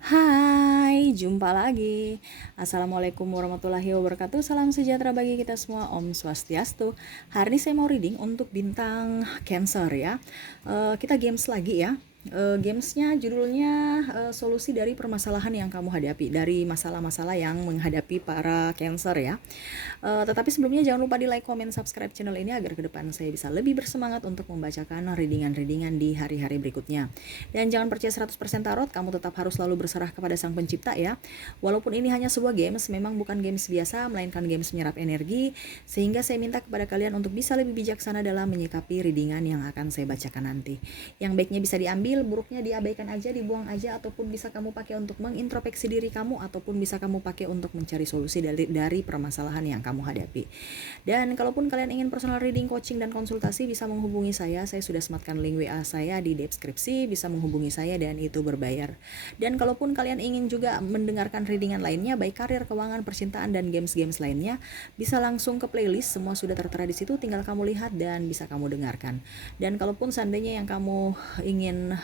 Hai, jumpa lagi. Assalamualaikum warahmatullahi wabarakatuh. Salam sejahtera bagi kita semua. Om Swastiastu. Hari ini saya mau reading untuk bintang Cancer ya. Kita games lagi ya. Gamesnya judulnya solusi dari permasalahan yang kamu hadapi, dari masalah-masalah yang menghadapi para Cancer ya. Tetapi sebelumnya jangan lupa di like, comment, subscribe channel ini agar ke depan saya bisa lebih bersemangat untuk membacakan readingan-readingan di hari-hari berikutnya. Dan jangan percaya 100% tarot, kamu tetap harus selalu berserah kepada Sang Pencipta ya. Walaupun ini hanya sebuah games, memang bukan games biasa, melainkan games menyerap energi, sehingga saya minta kepada kalian untuk bisa lebih bijaksana dalam menyikapi readingan yang akan saya bacakan nanti. Yang baiknya bisa diambil, buruknya diabaikan aja, dibuang aja, ataupun bisa kamu pakai untuk mengintrospeksi diri kamu, ataupun bisa kamu pakai untuk mencari solusi dari permasalahan yang kamu hadapi. Dan kalaupun kalian ingin personal reading, coaching, dan konsultasi, bisa menghubungi saya sudah sematkan link WA saya di deskripsi, bisa menghubungi saya dan itu berbayar. Dan kalaupun kalian ingin juga mendengarkan readingan lainnya, baik karir, keuangan, percintaan, dan games-games lainnya, bisa langsung ke playlist, semua sudah tertera di situ, tinggal kamu lihat dan bisa kamu dengarkan. Dan kalaupun seandainya yang kamu ingin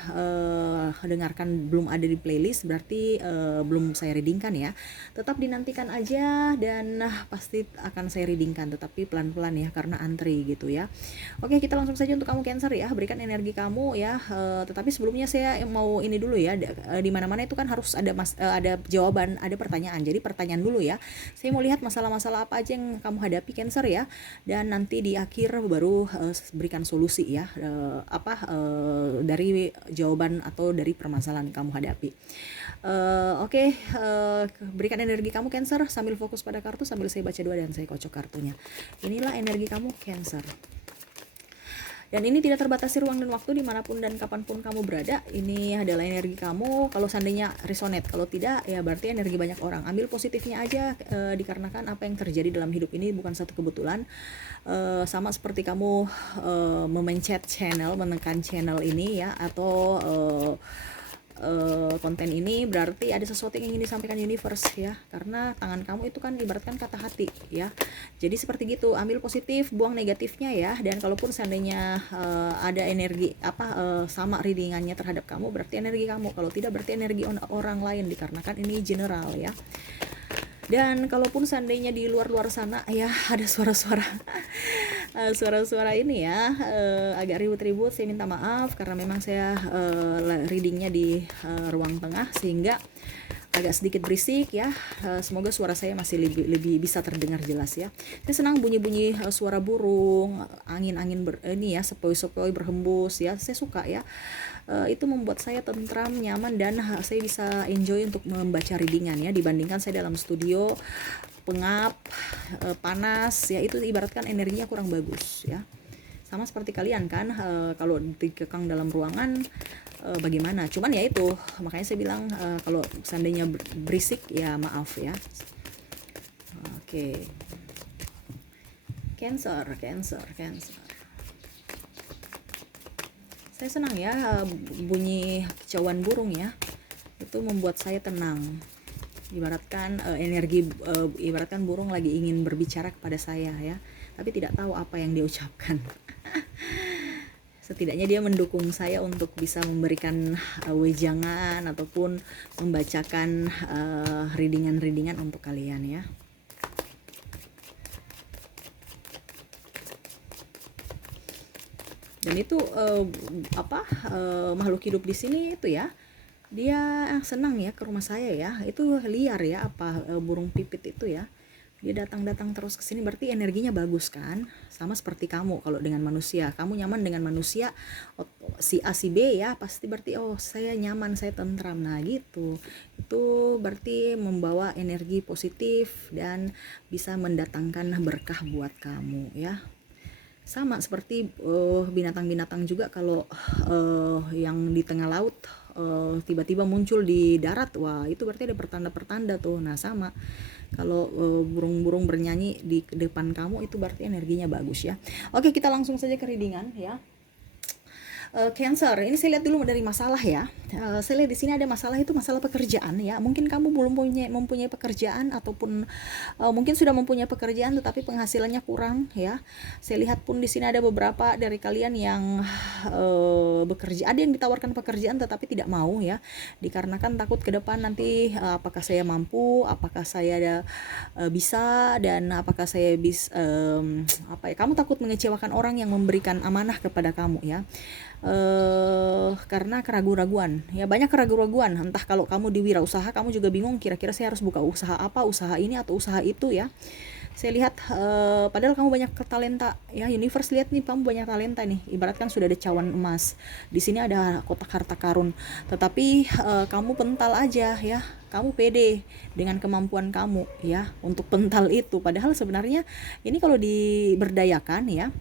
dengarkan belum ada di playlist, berarti belum saya readingkan ya, tetap dinantikan aja dan pasti akan saya readingkan, tetapi pelan-pelan ya karena antri gitu ya. Oke, kita langsung saja untuk kamu Cancer ya, berikan energi kamu ya. Tetapi sebelumnya saya mau ini dulu ya, di mana-mana itu kan harus ada jawaban, ada pertanyaan. Jadi pertanyaan dulu ya. Saya mau lihat masalah-masalah apa aja yang kamu hadapi Cancer ya, dan nanti di akhir baru berikan solusi ya, dari jawaban atau dari permasalahan yang kamu hadapi. Berikan energi kamu Cancer sambil fokus pada kartu, sambil saya baca doa dan saya kocok kartunya. Inilah energi kamu Cancer. Dan ini tidak terbatasi ruang dan waktu, dimanapun dan kapanpun kamu berada. Ini adalah energi kamu. Kalau seandainya resonate, kalau tidak ya berarti energi banyak orang. Ambil positifnya aja, dikarenakan apa yang terjadi dalam hidup ini bukan satu kebetulan. Sama seperti kamu memencet channel, menekan channel ini ya, atau konten ini, berarti ada sesuatu yang ingin disampaikan universe ya, karena tangan kamu itu kan ibaratkan kata hati ya. Jadi seperti gitu, ambil positif, buang negatifnya ya. Dan kalaupun seandainya ada energi sama readingannya terhadap kamu, berarti energi kamu. Kalau tidak, berarti energi orang lain, dikarenakan ini general ya. Dan kalaupun seandainya di luar sana ya ada suara-suara suara-suara ini ya, agak ribut-ribut, saya minta maaf karena memang saya readingnya di ruang tengah sehingga agak sedikit berisik ya. Semoga suara saya masih lebih bisa terdengar jelas ya. Saya senang bunyi-bunyi suara burung, angin-angin ini ya, sepoi-sepoi berhembus ya. Saya suka ya. Itu membuat saya tentram, nyaman, dan saya bisa enjoy untuk membaca readingan ya, dibandingkan saya dalam studio pengap, panas ya, itu ibaratkan energinya kurang bagus ya. Sama seperti kalian kan, kalau dikekang dalam ruangan bagaimana, cuman ya itu makanya saya bilang kalau seandainya berisik ya maaf ya. Oke. Cancer. Saya senang ya bunyi kicauan burung ya, itu membuat saya tenang. Ibaratkan ibaratkan burung lagi ingin berbicara kepada saya ya, tapi tidak tahu apa yang dia ucapkan. Setidaknya dia mendukung saya untuk bisa memberikan wejangan ataupun membacakan readingan untuk kalian ya. Dan itu makhluk hidup di sini itu ya, dia senang ya ke rumah saya ya. Itu liar ya, burung pipit itu ya, dia datang terus ke sini, berarti energinya bagus kan. Sama seperti kamu, kalau dengan manusia kamu nyaman dengan manusia, si A si B ya, pasti berarti saya nyaman, saya tentram. Nah gitu, itu berarti membawa energi positif dan bisa mendatangkan berkah buat kamu ya. Sama seperti binatang-binatang juga, kalau yang di tengah laut tiba-tiba muncul di darat, wah itu berarti ada pertanda-pertanda tuh. Nah sama, kalau burung-burung bernyanyi di depan kamu, itu berarti energinya bagus ya. Oke, kita langsung saja ke readingan ya. Cancer, ini saya lihat dulu dari masalah ya. Saya lihat di sini ada masalah, itu masalah pekerjaan ya. Mungkin kamu belum mempunyai pekerjaan, ataupun mungkin sudah mempunyai pekerjaan tetapi penghasilannya kurang ya. Saya lihat pun di sini ada beberapa dari kalian yang bekerja, ada yang ditawarkan pekerjaan tetapi tidak mau ya. Dikarenakan takut ke depan nanti apakah saya mampu, apakah saya ada bisa, dan apakah saya bisa apa ya, kamu takut mengecewakan orang yang memberikan amanah kepada kamu ya. Karena keraguan-raguan ya, banyak keraguan-raguan. Entah kalau kamu di wirausaha, kamu juga bingung kira-kira saya harus buka usaha apa, usaha ini atau usaha itu ya. Saya lihat padahal kamu banyak talenta ya. Universe lihat nih, kamu banyak talenta nih, ibaratkan sudah ada cawan emas, di sini ada kotak harta karun, tetapi kamu pental aja ya. Kamu pede dengan kemampuan kamu ya untuk pental itu, padahal sebenarnya ini kalau diberdayakan ya,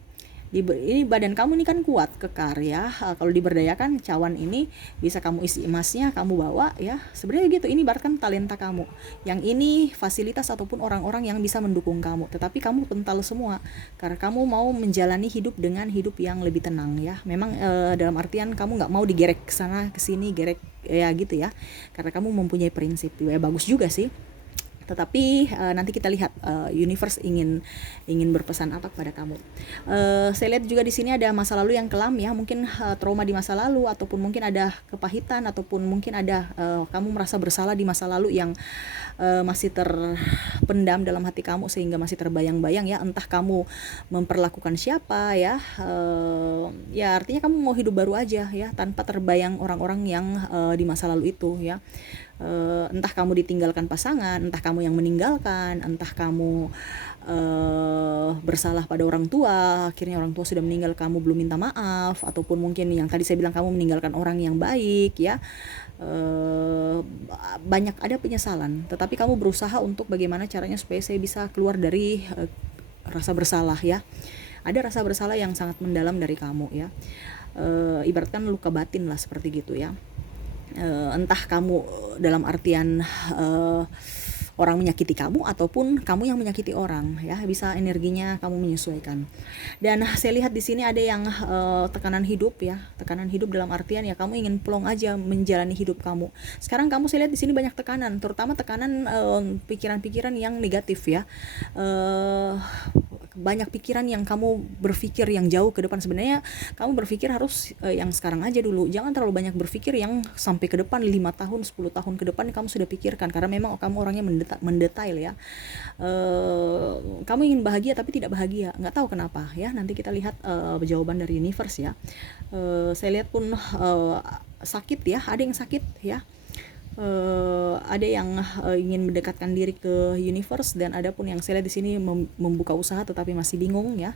ini badan kamu ini kan kuat, kekar ya. Kalau diberdayakan, cawan ini bisa kamu isi emasnya, kamu bawa ya. Sebenarnya gitu, ini bahkan talenta kamu. Yang ini fasilitas ataupun orang-orang yang bisa mendukung kamu. Tetapi kamu pental semua karena kamu mau menjalani hidup dengan hidup yang lebih tenang ya. Memang dalam artian kamu nggak mau digerek ke sana ke sini, gerek ya gitu ya. Karena kamu mempunyai prinsip. Ya bagus juga sih. Tetapi nanti kita lihat universe ingin berpesan apa kepada kamu. Saya lihat juga di sini ada masa lalu yang kelam ya, mungkin trauma di masa lalu, ataupun mungkin ada kepahitan, ataupun mungkin ada kamu merasa bersalah di masa lalu yang masih terpendam dalam hati kamu sehingga masih terbayang-bayang ya. Entah kamu memperlakukan siapa ya, ya artinya kamu mau hidup baru aja ya, tanpa terbayang orang-orang yang di masa lalu itu ya. Entah kamu ditinggalkan pasangan, entah kamu yang meninggalkan, entah kamu bersalah pada orang tua, akhirnya orang tua sudah meninggal, kamu belum minta maaf, ataupun mungkin yang tadi saya bilang, kamu meninggalkan orang yang baik ya. Banyak ada penyesalan, tetapi kamu berusaha untuk bagaimana caranya supaya saya bisa keluar dari rasa bersalah ya. Ada rasa bersalah yang sangat mendalam dari kamu ya. Ibaratkan luka batin lah, seperti gitu ya. Entah kamu dalam artian orang menyakiti kamu, ataupun kamu yang menyakiti orang ya, bisa energinya kamu menyesuaikan. Dan saya lihat di sini ada yang tekanan hidup ya, tekanan hidup dalam artian ya kamu ingin plong aja menjalani hidup kamu. Sekarang kamu, saya lihat di sini banyak tekanan, terutama tekanan pikiran-pikiran yang negatif ya. Banyak pikiran yang kamu berpikir yang jauh ke depan. Sebenarnya kamu berpikir harus yang sekarang aja dulu, jangan terlalu banyak berpikir yang sampai ke depan 5 tahun 10 tahun ke depan kamu sudah pikirkan, karena memang kamu orangnya mendetail ya. Kamu ingin bahagia tapi tidak bahagia, nggak tahu kenapa ya. Nanti kita lihat jawaban dari universe ya. Saya lihat pun sakit ya, ada yang sakit ya. Ada yang ingin mendekatkan diri ke universe, dan ada pun yang saya lihat di sini membuka usaha tetapi masih bingung ya.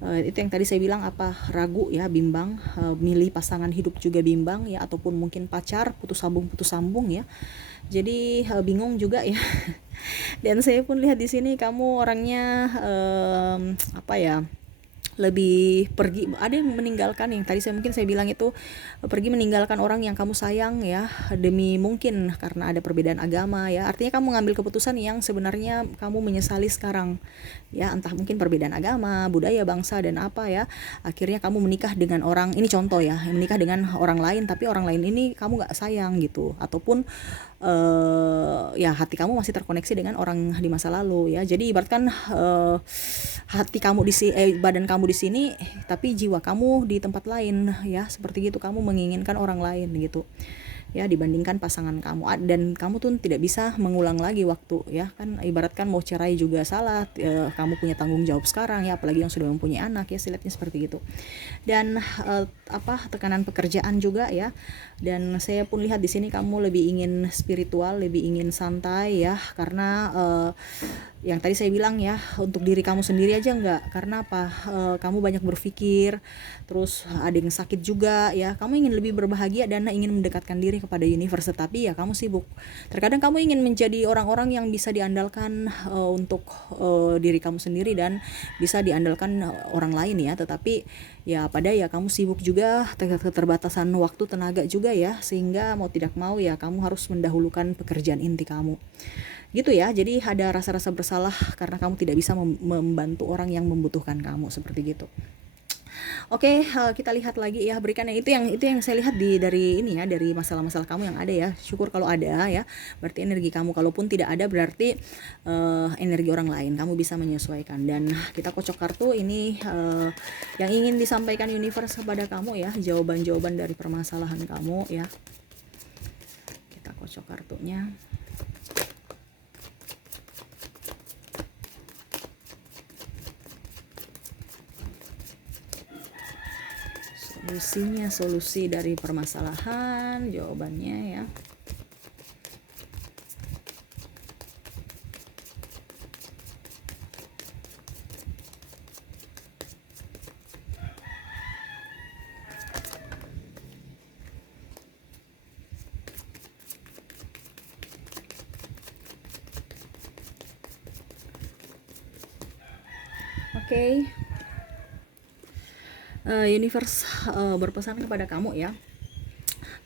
Itu yang tadi saya bilang, apa, ragu ya, bimbang, milih pasangan hidup juga bimbang ya, ataupun mungkin pacar putus sambung ya. Jadi bingung juga ya. Dan saya pun lihat di sini kamu orangnya apa ya, lebih pergi, ada yang meninggalkan, yang tadi mungkin saya bilang itu, pergi meninggalkan orang yang kamu sayang ya, demi mungkin karena ada perbedaan agama ya. Artinya kamu ngambil keputusan yang sebenarnya kamu menyesali sekarang ya, entah mungkin perbedaan agama, budaya, bangsa, dan apa ya. Akhirnya kamu menikah dengan orang ini, contoh ya, menikah dengan orang lain, tapi orang lain ini kamu gak sayang gitu, ataupun ya hati kamu masih terkoneksi dengan orang di masa lalu ya. Jadi ibaratkan hati kamu badan kamu di sini tapi jiwa kamu di tempat lain ya, seperti gitu. Kamu menginginkan orang lain gitu ya, dibandingkan pasangan kamu, dan kamu tuh tidak bisa mengulang lagi waktu ya. Kan ibaratkan mau cerai juga salah, kamu punya tanggung jawab sekarang ya, apalagi yang sudah mempunyai anak ya, silatnya seperti gitu. Dan tekanan pekerjaan juga ya. Dan saya pun lihat di sini kamu lebih ingin spiritual, lebih ingin santai ya, karena yang tadi saya bilang ya, untuk diri kamu sendiri aja enggak. Karena apa? Kamu banyak berpikir, terus ada yang sakit juga ya. Kamu ingin lebih berbahagia dan ingin mendekatkan diri kepada universe, tapi ya kamu sibuk. Terkadang kamu ingin menjadi orang-orang yang bisa diandalkan untuk diri kamu sendiri, dan bisa diandalkan orang lain ya. Tetapi ya pada ya kamu sibuk juga, keterbatasan waktu, tenaga juga ya, sehingga mau tidak mau ya kamu harus mendahulukan pekerjaan inti kamu gitu ya. Jadi ada rasa-rasa bersalah karena kamu tidak bisa membantu orang yang membutuhkan kamu, seperti gitu. Oke, kita lihat lagi ya, berikan yang itu yang saya lihat dari ini ya, dari masalah-masalah kamu yang ada ya. Syukur kalau ada ya, berarti energi kamu. Kalaupun tidak ada berarti energi orang lain. Kamu bisa menyesuaikan. Dan kita kocok kartu ini, yang ingin disampaikan universe kepada kamu ya, jawaban-jawaban dari permasalahan kamu ya. Kita kocok kartunya. Solusinya, solusi dari permasalahan, jawabannya ya. Oke. Universe berpesan kepada kamu ya,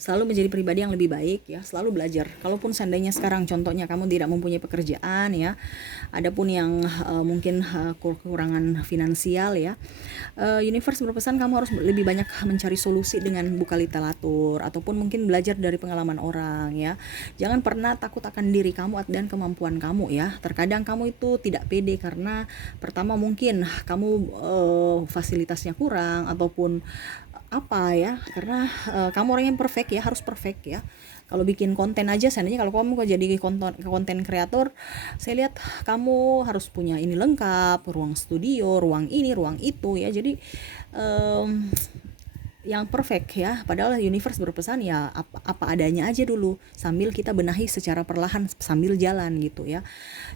selalu menjadi pribadi yang lebih baik ya, selalu belajar. Kalaupun seandainya sekarang contohnya kamu tidak mempunyai pekerjaan ya, adapun yang mungkin kekurangan finansial ya, universe berpesan kamu harus lebih banyak mencari solusi dengan buka literatur ataupun mungkin belajar dari pengalaman orang ya. Jangan pernah takut akan diri kamu dan kemampuan kamu ya. Terkadang kamu itu tidak pede karena pertama mungkin kamu fasilitasnya kurang ataupun apa ya, karena kamu orang yang perfect ya, harus perfect ya. Kalau bikin konten aja, seandainya kalau kamu jadi konten kreator, saya lihat kamu harus punya ini lengkap, ruang studio, ruang ini, ruang itu ya. Jadi yang perfect ya, padahal universe berpesan ya apa adanya aja dulu, sambil kita benahi secara perlahan sambil jalan gitu ya.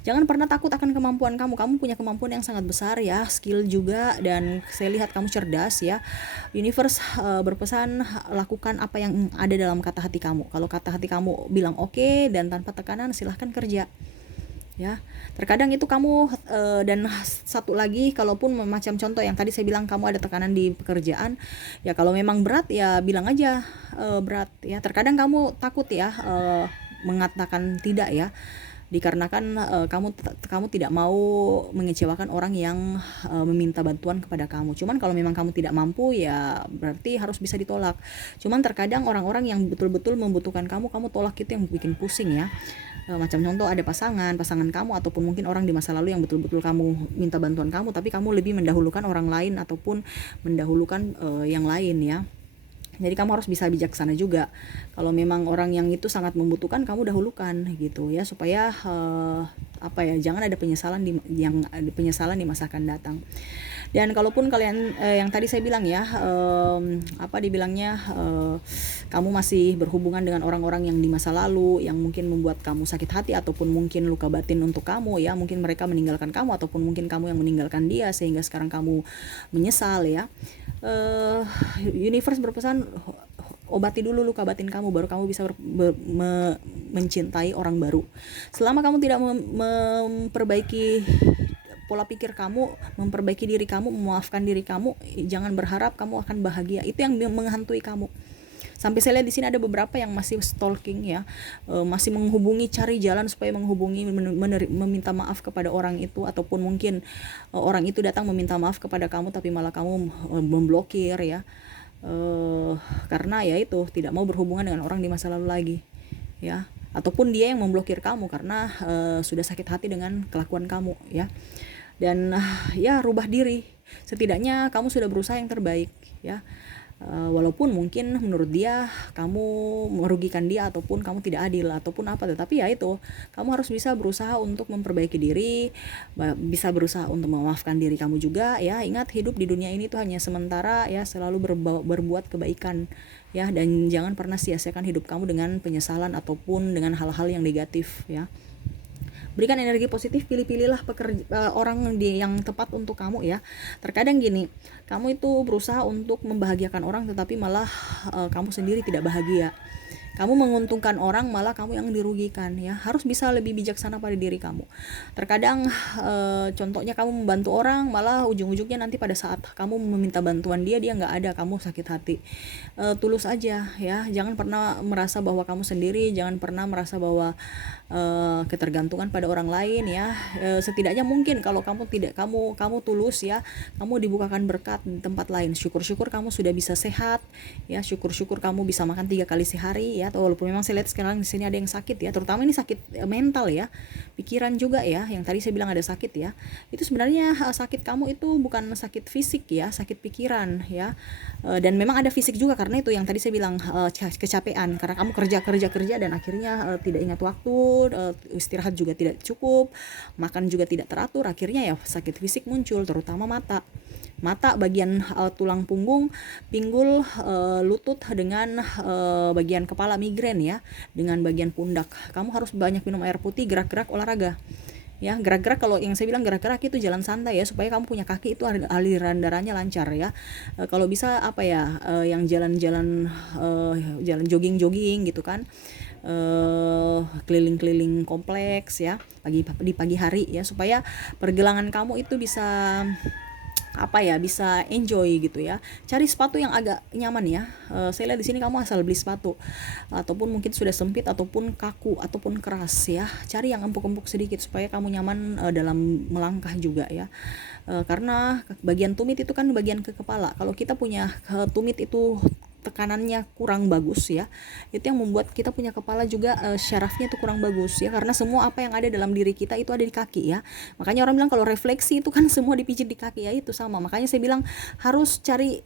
Jangan pernah takut akan kemampuan kamu punya kemampuan yang sangat besar ya, skill juga, dan saya lihat kamu cerdas ya. Universe berpesan lakukan apa yang ada dalam kata hati kamu. Kalau kata hati kamu bilang oke dan tanpa tekanan, silahkan kerja ya. Terkadang itu kamu dan satu lagi, kalaupun macam contoh yang tadi saya bilang kamu ada tekanan di pekerjaan ya, kalau memang berat ya bilang aja berat ya. Terkadang kamu takut ya mengatakan tidak ya, dikarenakan kamu tidak mau mengecewakan orang yang meminta bantuan kepada kamu. Cuman kalau memang kamu tidak mampu ya berarti harus bisa ditolak. Cuman terkadang orang-orang yang betul-betul membutuhkan kamu tolak, itu yang bikin pusing ya. Macam contoh ada pasangan kamu ataupun mungkin orang di masa lalu yang betul-betul kamu minta bantuan kamu, tapi kamu lebih mendahulukan orang lain ataupun mendahulukan yang lain ya. Jadi kamu harus bisa bijaksana juga. Kalau memang orang yang itu sangat membutuhkan, kamu dahulukan gitu ya, supaya jangan ada penyesalan di masa akan datang. Dan kalaupun kalian yang tadi saya bilang ya, dibilangnya kamu masih berhubungan dengan orang-orang yang di masa lalu yang mungkin membuat kamu sakit hati ataupun mungkin luka batin untuk kamu ya, mungkin mereka meninggalkan kamu ataupun mungkin kamu yang meninggalkan dia sehingga sekarang kamu menyesal ya. Universe berpesan obati dulu luka batin kamu, baru kamu bisa mencintai orang baru. Selama kamu tidak memperbaiki pola pikir kamu, memperbaiki diri kamu, memaafkan diri kamu, jangan berharap kamu akan bahagia. Itu yang menghantui kamu. Sampai saya lihat di sini ada beberapa yang masih stalking ya, masih menghubungi, cari jalan supaya menghubungi, meminta maaf kepada orang itu, ataupun mungkin orang itu datang meminta maaf kepada kamu tapi malah kamu memblokir ya, karena ya itu tidak mau berhubungan dengan orang di masa lalu lagi ya, ataupun dia yang memblokir kamu karena sudah sakit hati dengan kelakuan kamu ya. Dan ya rubah diri, setidaknya kamu sudah berusaha yang terbaik ya. Walaupun mungkin menurut dia kamu merugikan dia ataupun kamu tidak adil ataupun apa, tetapi ya itu kamu harus bisa berusaha untuk memperbaiki diri, bisa berusaha untuk memaafkan diri kamu juga ya. Ingat, hidup di dunia ini tuh hanya sementara ya, selalu berbuat kebaikan ya, dan jangan pernah sia-siakan hidup kamu dengan penyesalan ataupun dengan hal-hal yang negatif ya. Berikan energi positif, pilih-pilihlah orang yang tepat untuk kamu ya. Terkadang gini, kamu itu berusaha untuk membahagiakan orang tetapi malah kamu sendiri tidak bahagia Kamu menguntungkan orang, malah kamu yang dirugikan ya. Harus bisa lebih bijaksana pada diri kamu. Terkadang contohnya kamu membantu orang, malah ujung-ujungnya nanti pada saat kamu meminta bantuan dia nggak ada, kamu sakit hati. Tulus aja ya, jangan pernah merasa bahwa kamu sendiri, jangan pernah merasa bahwa ketergantungan pada orang lain ya. Setidaknya mungkin kalau kamu tulus ya, kamu dibukakan berkat di tempat lain. Syukur-syukur kamu sudah bisa sehat ya, syukur-syukur kamu bisa makan 3 kali sehari ya. Atau walaupun memang saya lihat sekarang di sini ada yang sakit ya, terutama ini sakit mental ya, pikiran juga ya, yang tadi saya bilang ada sakit ya. Itu sebenarnya sakit kamu itu bukan sakit fisik ya, sakit pikiran ya. Dan memang ada fisik juga, karena itu yang tadi saya bilang kecapean, karena kamu kerja dan akhirnya tidak ingat waktu, istirahat juga tidak cukup, makan juga tidak teratur, akhirnya ya sakit fisik muncul, terutama mata bagian tulang punggung, pinggul, lutut, dengan bagian kepala migrain ya, dengan bagian pundak. Kamu harus banyak minum air putih, gerak-gerak, olahraga ya. Gerak-gerak, kalau yang saya bilang gerak-gerak itu jalan santai ya, supaya kamu punya kaki itu aliran darahnya lancar ya. Kalau bisa apa ya, yang jalan-jalan jalan jogging-jogging gitu kan, keliling-keliling kompleks ya di pagi hari ya, supaya pergelangan kamu itu bisa bisa enjoy gitu ya. Cari sepatu yang agak nyaman ya. Saya lihat di sini kamu asal beli sepatu, ataupun mungkin sudah sempit, ataupun kaku, ataupun keras ya. Cari yang empuk-empuk sedikit supaya kamu nyaman dalam melangkah juga ya. Karena bagian tumit itu kan bagian ke kepala. Kalau kita punya tumit itu tekanannya kurang bagus ya, itu yang membuat kita punya kepala juga syarafnya itu kurang bagus ya, karena semua apa yang ada dalam diri kita itu ada di kaki ya. Makanya orang bilang kalau refleksi itu kan semua dipijit di kaki ya, itu sama. Makanya saya bilang harus cari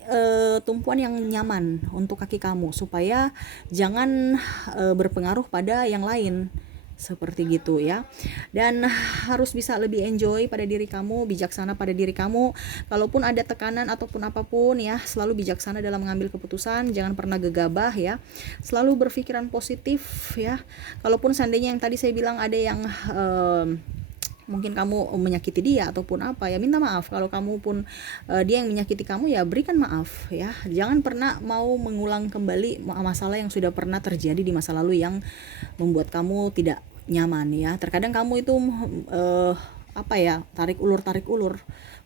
tumpuan yang nyaman untuk kaki kamu, supaya jangan berpengaruh pada yang lain, seperti gitu ya. Dan harus bisa lebih enjoy pada diri kamu, bijaksana pada diri kamu. Kalaupun ada tekanan ataupun apapun ya, selalu bijaksana dalam mengambil keputusan, jangan pernah gegabah ya. Selalu berpikiran positif ya. Kalaupun seandainya yang tadi saya bilang ada yang mungkin kamu menyakiti dia ataupun apa ya, minta maaf. Kalau kamu pun dia yang menyakiti kamu ya, berikan maaf ya. Jangan pernah mau mengulang kembali masalah yang sudah pernah terjadi di masa lalu yang membuat kamu tidak nyaman ya. Terkadang kamu itu tarik ulur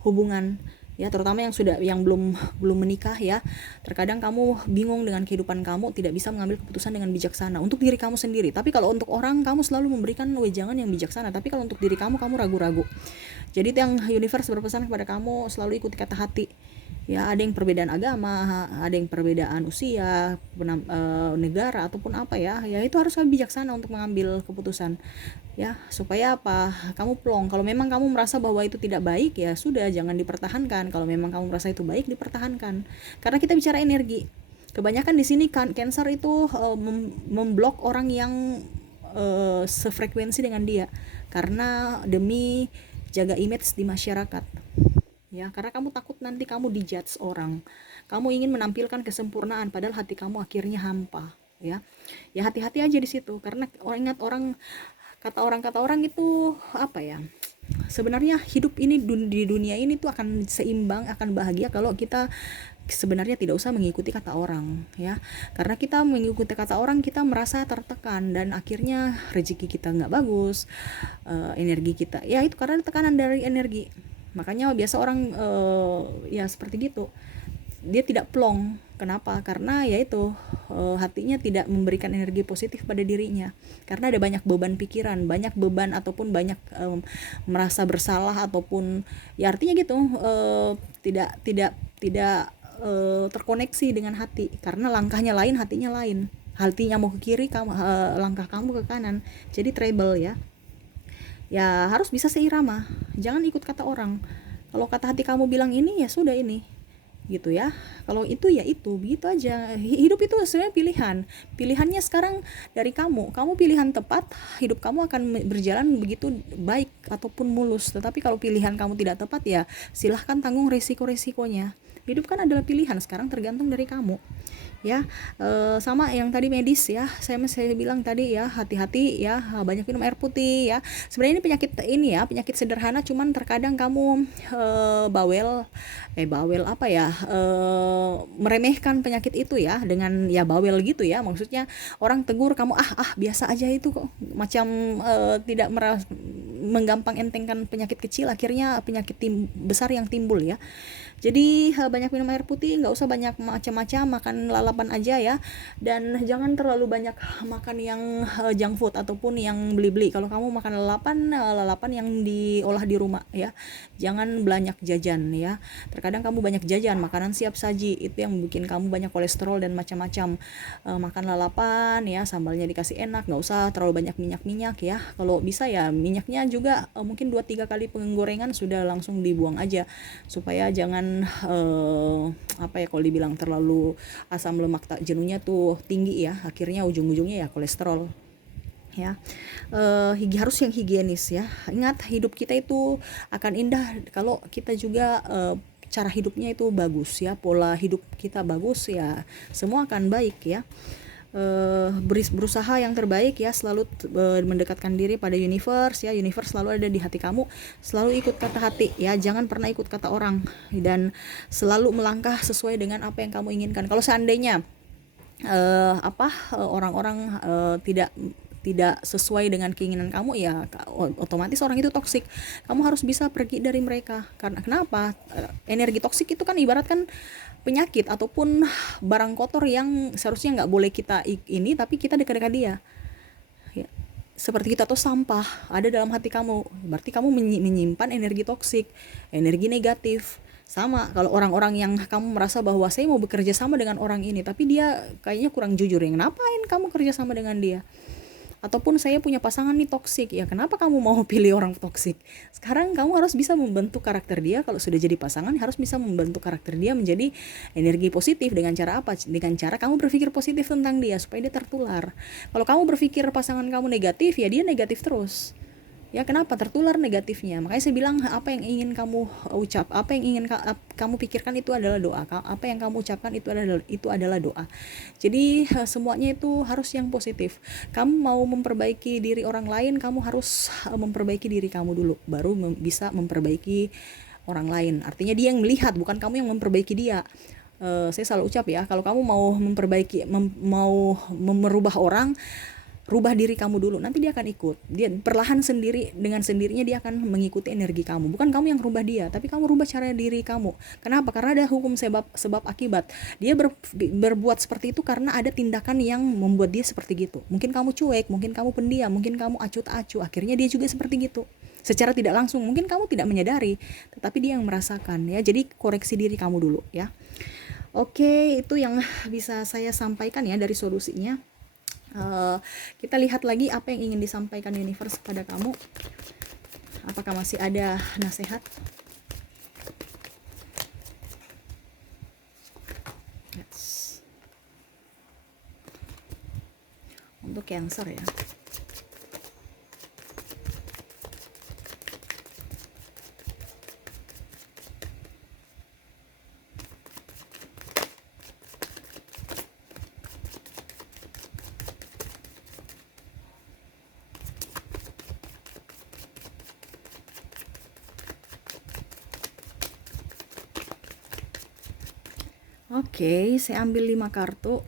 hubungan ya, terutama yang belum menikah ya. Terkadang kamu bingung dengan kehidupan kamu, tidak bisa mengambil keputusan dengan bijaksana untuk diri kamu sendiri. Tapi kalau untuk orang, kamu selalu memberikan wejangan yang bijaksana. Tapi kalau untuk diri kamu ragu-ragu. Jadi itu yang universe berpesan kepada kamu, selalu ikuti kata hati ya. Ada yang perbedaan agama, ada yang perbedaan usia, negara ataupun apa ya, itu harus kamu bijaksana untuk mengambil keputusan ya, supaya apa, kamu plong. Kalau memang kamu merasa bahwa itu tidak baik, ya sudah, jangan dipertahankan. Kalau memang kamu merasa itu baik, dipertahankan. Karena kita bicara energi, kebanyakan di sini kan Cancer itu memblok orang yang sefrekuensi dengan dia, karena demi jaga image di masyarakat ya. Karena kamu takut nanti kamu dijudge orang, kamu ingin menampilkan kesempurnaan, padahal hati kamu akhirnya hampa ya. Ya hati-hati aja di situ, karena ingat kata orang itu apa ya, sebenarnya hidup ini di dunia ini tuh akan seimbang, akan bahagia kalau kita sebenarnya tidak usah mengikuti kata orang ya. Karena kita mengikuti kata orang, kita merasa tertekan, dan akhirnya rezeki kita nggak bagus, energi kita ya, itu karena tekanan dari energi. Makanya biasa orang ya seperti gitu, dia tidak plong. Kenapa? Karena yaitu hatinya tidak memberikan energi positif pada dirinya, karena ada banyak beban pikiran, banyak beban, ataupun banyak merasa bersalah, ataupun ya artinya gitu, tidak terkoneksi dengan hati, karena langkahnya lain, hatinya lain. Hatinya mau ke kiri, langkah kamu ke kanan, jadi treble ya. Ya harus bisa seirama, jangan ikut kata orang. Kalau kata hati kamu bilang ini, ya sudah ini gitu ya. Kalau itu ya itu, begitu aja. Hidup itu sebenarnya pilihannya sekarang dari kamu pilihan tepat, hidup kamu akan berjalan begitu baik ataupun mulus. Tetapi kalau pilihan kamu tidak tepat, ya silahkan tanggung resiko-resikonya. Hidup kan adalah pilihan, sekarang tergantung dari kamu ya. Sama yang tadi medis ya, saya bilang tadi ya, hati-hati ya, banyak minum air putih ya. Sebenarnya ini penyakit ini ya, penyakit sederhana, cuman terkadang kamu bawel apa ya, meremehkan penyakit itu ya dengan ya bawel gitu ya, maksudnya orang tegur kamu biasa aja itu kok, macam tidak menggampang entengkan penyakit kecil, akhirnya penyakit besar yang timbul ya. Jadi banyak minum air putih, nggak usah banyak macam-macam, makan lalapan aja ya. Dan jangan terlalu banyak makan yang junk food ataupun yang beli-beli. Kalau kamu makan lalapan yang diolah di rumah ya. Jangan banyak jajan ya. Terkadang kamu banyak jajan, makanan siap saji, itu yang bikin kamu banyak kolesterol dan macam-macam. Makan lalapan ya, sambalnya dikasih enak, nggak usah terlalu banyak minyak-minyak ya. Kalau bisa ya minyaknya juga mungkin 2-3 kali penggorengan sudah langsung dibuang aja, supaya jangan kalau dibilang terlalu asam lemak tak jenuhnya tuh tinggi ya, akhirnya ujung-ujungnya ya kolesterol ya. Harus yang higienis ya. Ingat, hidup kita itu akan indah kalau kita juga cara hidupnya itu bagus ya, pola hidup kita bagus ya, semua akan baik ya. Berusaha yang terbaik ya, selalu mendekatkan diri pada universe ya. Universe selalu ada di hati kamu, selalu ikut kata hati ya, jangan pernah ikut kata orang, dan selalu melangkah sesuai dengan apa yang kamu inginkan. Kalau seandainya orang-orang tidak sesuai dengan keinginan kamu ya, otomatis orang itu toksik. Kamu harus bisa pergi dari mereka. Karena kenapa? Energi toksik itu kan ibaratkan penyakit ataupun barang kotor yang seharusnya nggak boleh kita ini, tapi kita dekat-dekat dia ya. Seperti kita tuh sampah ada dalam hati kamu, berarti kamu menyimpan energi toksik, energi negatif. Sama kalau orang-orang yang kamu merasa bahwa saya mau bekerja sama dengan orang ini, tapi dia kayaknya kurang jujur, yang ngapain kamu kerja sama dengan dia? Ataupun saya punya pasangan nih toksik, ya kenapa kamu mau pilih orang toksik? Sekarang kamu harus bisa membentuk karakter dia. Kalau sudah jadi pasangan, harus bisa membentuk karakter dia menjadi energi positif. Dengan cara apa? Dengan cara kamu berpikir positif tentang dia, supaya dia tertular. Kalau kamu berpikir pasangan kamu negatif, ya dia negatif terus ya. Kenapa? Tertular negatifnya. Makanya saya bilang, apa yang ingin kamu apa yang ingin kamu pikirkan itu adalah doa. Apa yang kamu ucapkan itu adalah doa. Jadi semuanya itu harus yang positif. Kamu mau memperbaiki diri orang lain, kamu harus memperbaiki diri kamu dulu, baru bisa memperbaiki orang lain. Artinya dia yang melihat, bukan kamu yang memperbaiki dia. Saya selalu ucap ya, kalau kamu mau memperbaiki, mau merubah orang, rubah diri kamu dulu, nanti dia akan ikut. Dia perlahan sendiri, dengan sendirinya dia akan mengikuti energi kamu. Bukan kamu yang rubah dia, tapi kamu rubah cara diri kamu. Kenapa? Karena ada hukum sebab akibat. Dia berbuat seperti itu karena ada tindakan yang membuat dia seperti gitu. Mungkin kamu cuek, mungkin kamu pendiam, mungkin kamu acuh tak acuh, akhirnya dia juga seperti gitu. Secara tidak langsung, mungkin kamu tidak menyadari, tetapi dia yang merasakan ya. Jadi koreksi diri kamu dulu ya. Oke, itu yang bisa saya sampaikan ya dari solusinya. Kita lihat lagi apa yang ingin disampaikan universe kepada kamu. Apakah masih ada nasihat? Yes. Untuk Cancer ya. Oke, saya ambil 5 kartu.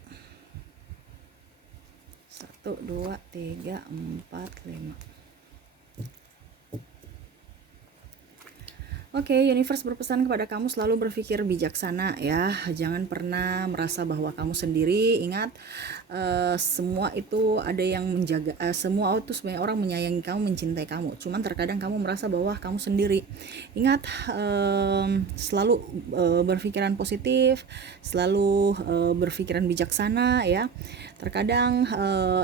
1, 2, 3, 4, 5. Oke, universe berpesan kepada kamu selalu berpikir bijaksana ya. Jangan pernah merasa bahwa kamu sendiri. Ingat, semua itu ada yang menjaga. Semua itu sebenarnya orang menyayangi kamu, mencintai kamu. Cuman terkadang kamu merasa bahwa kamu sendiri. Ingat, selalu berpikiran positif, selalu berpikiran bijaksana ya. Terkadang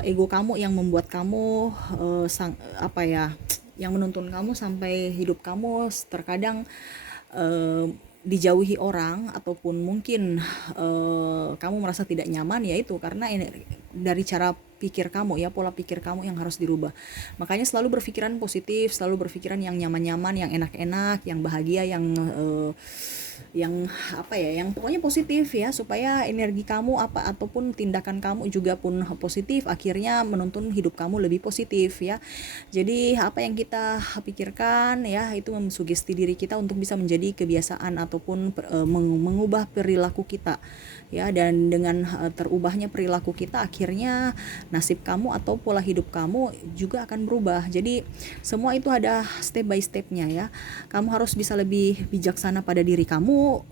ego kamu yang membuat kamu yang menuntun kamu sampai hidup kamu terkadang dijauhi orang, ataupun mungkin kamu merasa tidak nyaman, yaitu karena dari cara pikir kamu ya, pola pikir kamu yang harus dirubah. Makanya selalu berpikiran positif, selalu berpikiran yang nyaman-nyaman, yang enak-enak, yang bahagia, yang yang apa ya, yang pokoknya positif ya, supaya energi kamu apa ataupun tindakan kamu juga pun positif, akhirnya menuntun hidup kamu lebih positif ya. Jadi apa yang kita pikirkan ya itu mensugesti diri kita untuk bisa menjadi kebiasaan ataupun mengubah perilaku kita ya, dan dengan terubahnya perilaku kita, akhirnya nasib kamu atau pola hidup kamu juga akan berubah. Jadi semua itu ada step by stepnya ya. Kamu harus bisa lebih bijaksana pada diri kamu,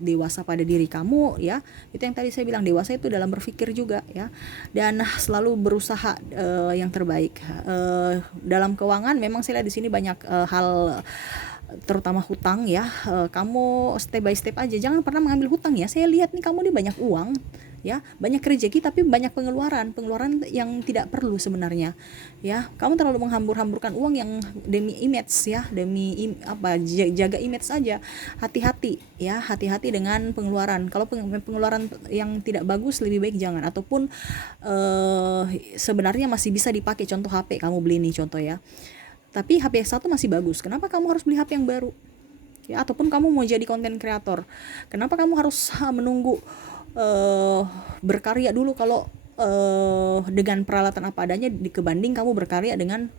dewasa pada diri kamu ya. Itu yang tadi saya bilang, dewasa itu dalam berpikir juga ya, dan selalu berusaha yang terbaik. Dalam keuangan memang saya lihat di sini banyak hal, terutama hutang ya. Kamu step by step aja, jangan pernah mengambil hutang ya. Saya lihat nih kamu nih banyak uang ya, banyak rezeki tapi banyak pengeluaran yang tidak perlu sebenarnya ya. Kamu terlalu menghambur-hamburkan uang yang demi image ya, jaga image saja. Hati-hati ya, hati-hati dengan pengeluaran. Kalau pengeluaran yang tidak bagus, lebih baik jangan. Ataupun sebenarnya masih bisa dipakai, contoh HP kamu beli nih contoh ya, tapi HP yang satu masih bagus, kenapa kamu harus beli HP yang baru ya? Ataupun kamu mau jadi konten kreator, kenapa kamu harus menunggu berkarya dulu kalau dengan peralatan apa adanya dikebanding kamu berkarya dengan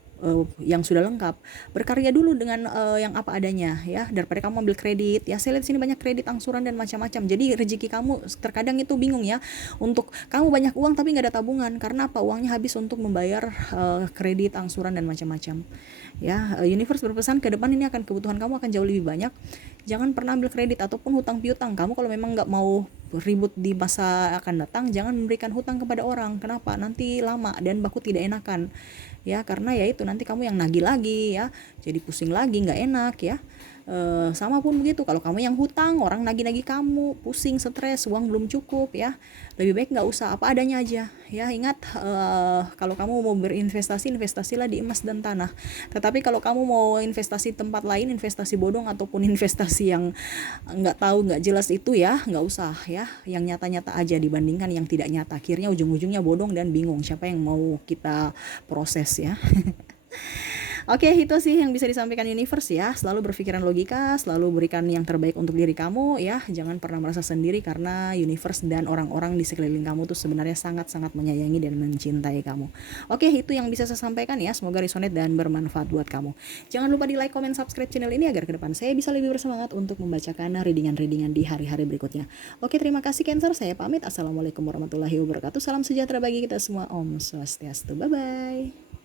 yang sudah lengkap. Berkarya dulu dengan yang apa adanya ya, daripada kamu ambil kredit ya. Saya lihat sini banyak kredit, angsuran dan macam-macam. Jadi rezeki kamu terkadang itu bingung ya, untuk kamu banyak uang tapi nggak ada tabungan. Karena apa? Uangnya habis untuk membayar kredit, angsuran dan macam-macam ya. Universe berpesan ke depan ini akan kebutuhan kamu akan jauh lebih banyak. Jangan pernah ambil kredit ataupun hutang piutang. Kamu kalau memang nggak mau ribut di masa akan datang, jangan memberikan hutang kepada orang. Kenapa? Nanti lama dan baku tidak enakan ya, karena ya itu nanti kamu yang nagih lagi ya, jadi pusing lagi, nggak enak ya. Sama pun begitu, kalau kamu yang hutang, orang nagih-nagih kamu, pusing, stres, uang belum cukup ya, lebih baik nggak usah, apa adanya aja ya. Ingat, kalau kamu mau berinvestasi, investasilah di emas dan tanah. Tetapi kalau kamu mau investasi tempat lain, investasi bodong ataupun investasi yang nggak tahu, nggak jelas, itu ya nggak usah ya. Yang nyata-nyata aja dibandingkan yang tidak nyata, akhirnya ujung-ujungnya bodong dan bingung siapa yang mau kita proses ya. Oke, itu sih yang bisa disampaikan universe ya. Selalu berpikiran logika, selalu berikan yang terbaik untuk diri kamu ya. Jangan pernah merasa sendiri, karena universe dan orang-orang di sekeliling kamu tuh sebenarnya sangat-sangat menyayangi dan mencintai kamu. Oke, itu yang bisa saya sampaikan ya. Semoga resonate dan bermanfaat buat kamu. Jangan lupa di like, comment, subscribe channel ini agar ke depan saya bisa lebih bersemangat untuk membacakan readingan-readingan di hari-hari berikutnya. Oke, terima kasih Cancer. Saya pamit. Assalamualaikum warahmatullahi wabarakatuh. Salam sejahtera bagi kita semua. Om Swastiastu. Bye-bye.